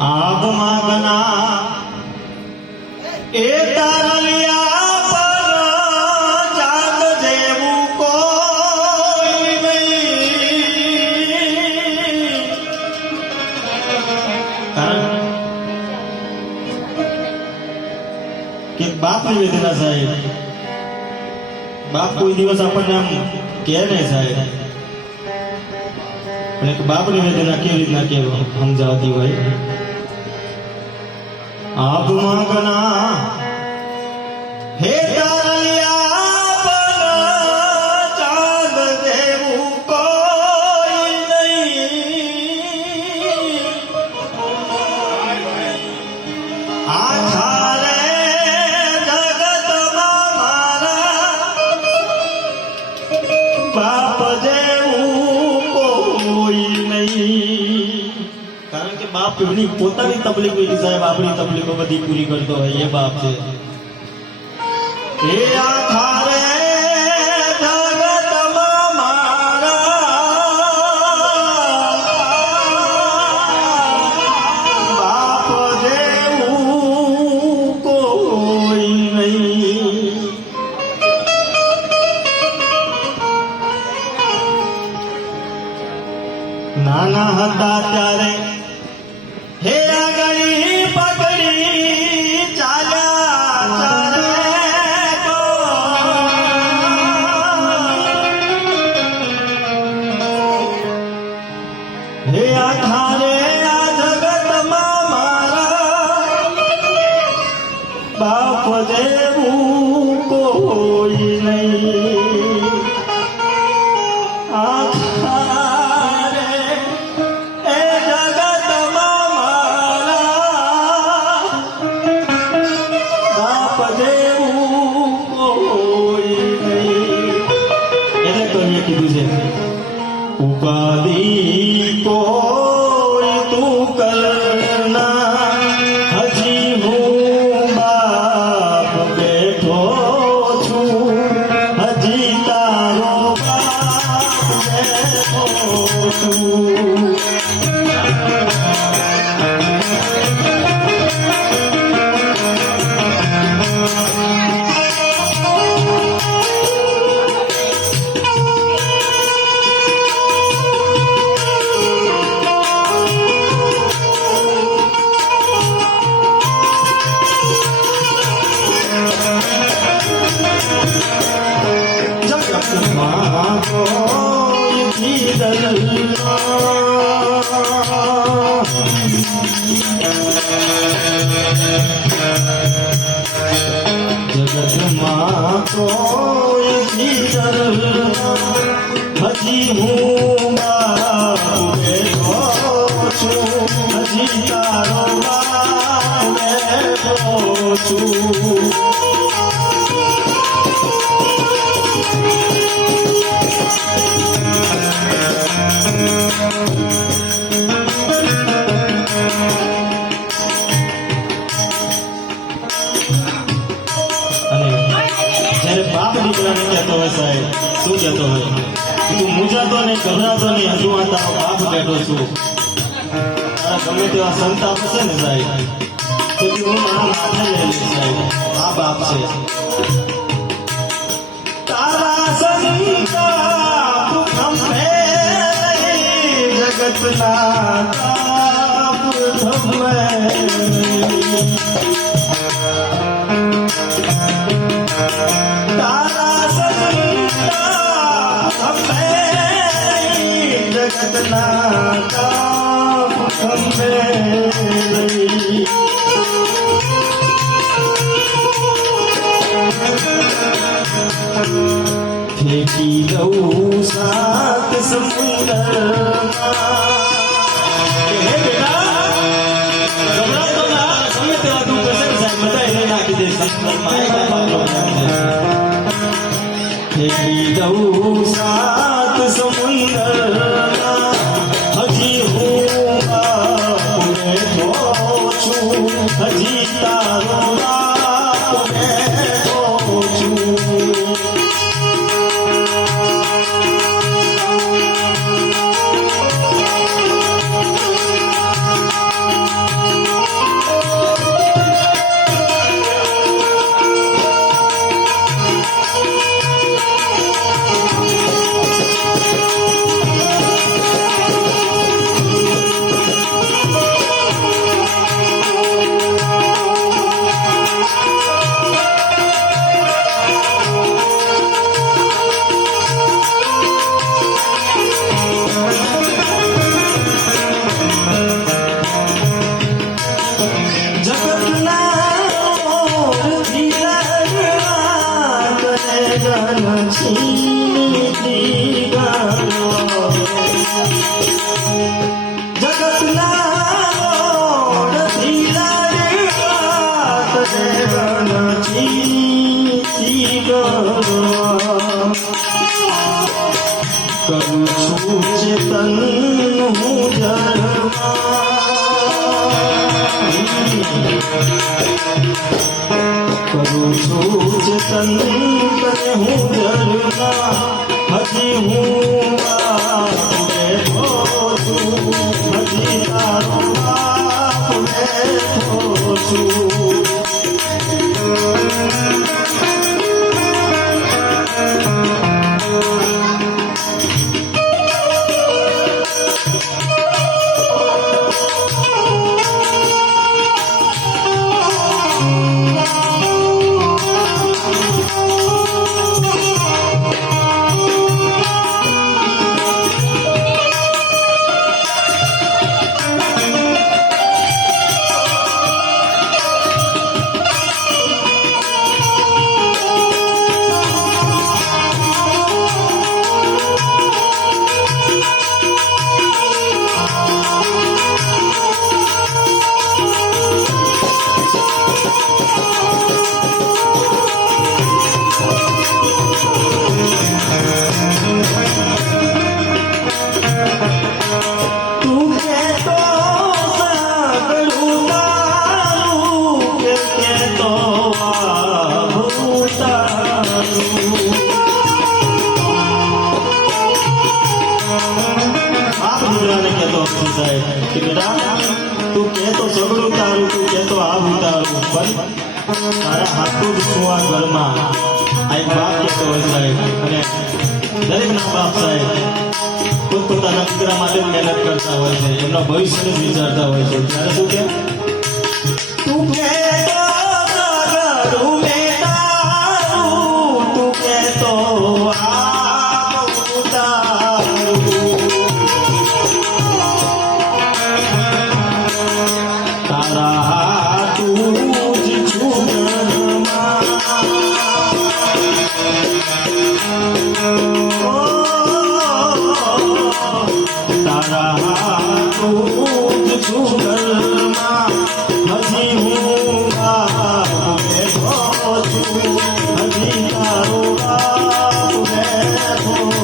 આગ માગના એ તારલિયા પર જાગ જેવું કોઈ નહીં. કારણ કે બાપની વેદના સાહેબ, બાપ કોઈ દિવસ આપણને આમ કહે નહીં સાહેબ, પણ એક બાપની વેદના કેવી રીતના કેવું સમજાવતી હોય. આપ માંગના હે તારલિયા પર ચાંદ જેવું કોઈ નહીં. આખા રે જગતમાં મારા બાપ જેવું કોઈ નહીં. કારણ કે બાપ એની પોતાની તકલીફ એની સાહેબ આપણી તકલીફો બધી પૂરી કરતો હોય એ બાપ છે. એ આખા રે જગતમાં મારા બાપ જેવું કોઈ નહીં. નાના હતા ત્યારે હે આગળી પગડી ચાલ્યા ચાલે તો. હે આખા રે આ જગતમાં મારા બાપ જેવું કોઈ નહીં. આખા રે એ જગતમાં મારા બાપ જેવું કોઈ નહીં. એટલે તો મેં કીધું છે ઉપાધિ કોઈ તું કરના, હજી હું બાપ બેઠો છું, હજી તારો બાપ બેઠો છું. જગતમાં કોઈ જીતર હજી હું બાપ બેઠો છું, હજી તારો બાપ બેઠો છું. જયારે બાપ દીકરાને કહેતો હોય સાહેબ, શું કહેતો હોય, તું મૂંઝાતો નહીં, ગભરાતો નહીં, હજુ આ તારો બાપ બેઠો છું. તારા ગમે તેવા સંતાપ હશે ને સાહેબ તો હું મારા માથે લઈ લઈશ સાહેબ. આ બાપ છે. તારા સંતાપ ખંભે જગતના તાપ ખંભે. તારા સંતાપ ખંભે જગતના તાપ ખંભે. ફેંકી દઉં સાત સમુદ્રમાં. હે બેટા ગભરાતો ના, ગમે તેવા તું કશે સાહેબ બધા એને નાખી દે સમુદ્રમાં. ફેંકી દઉં સાત સમુદ્રમાં, હજી હું બાપ બેઠો છું, હજી તારો બાપ બેઠો છું. નથી ગણવો જગતના નથી લાડવા તને નથી ગણવા કરું છું ચેતન હું કરું છું ચેતન તને હું જરમાં હજી હું બેઠો છું હજી તારો બાપ બેઠો છું કે બેટા તું કહેતો સગડું તારું તું કહેતો આવું તારું પણ તારા હાથું જ શું આ ઘરમાં આ એક બાપ કહેતો હોય સાહેબ અને દરેકના બાપ સાહેબ પોતપોતાના દીકરા માટે મહેનત કરતા હોય છે એમના ભવિષ્યનું જ વિચારતા હોય છે ત્યારે શું કે તું કહેતો સગડું બેટા તું કહેતો આવું તારું તારા હાથું જ છું ઘરમાં તારા હાથું જ છું ઘરમાં હજી હું બાપ બેઠો છું હજી તારો બાપ બેઠો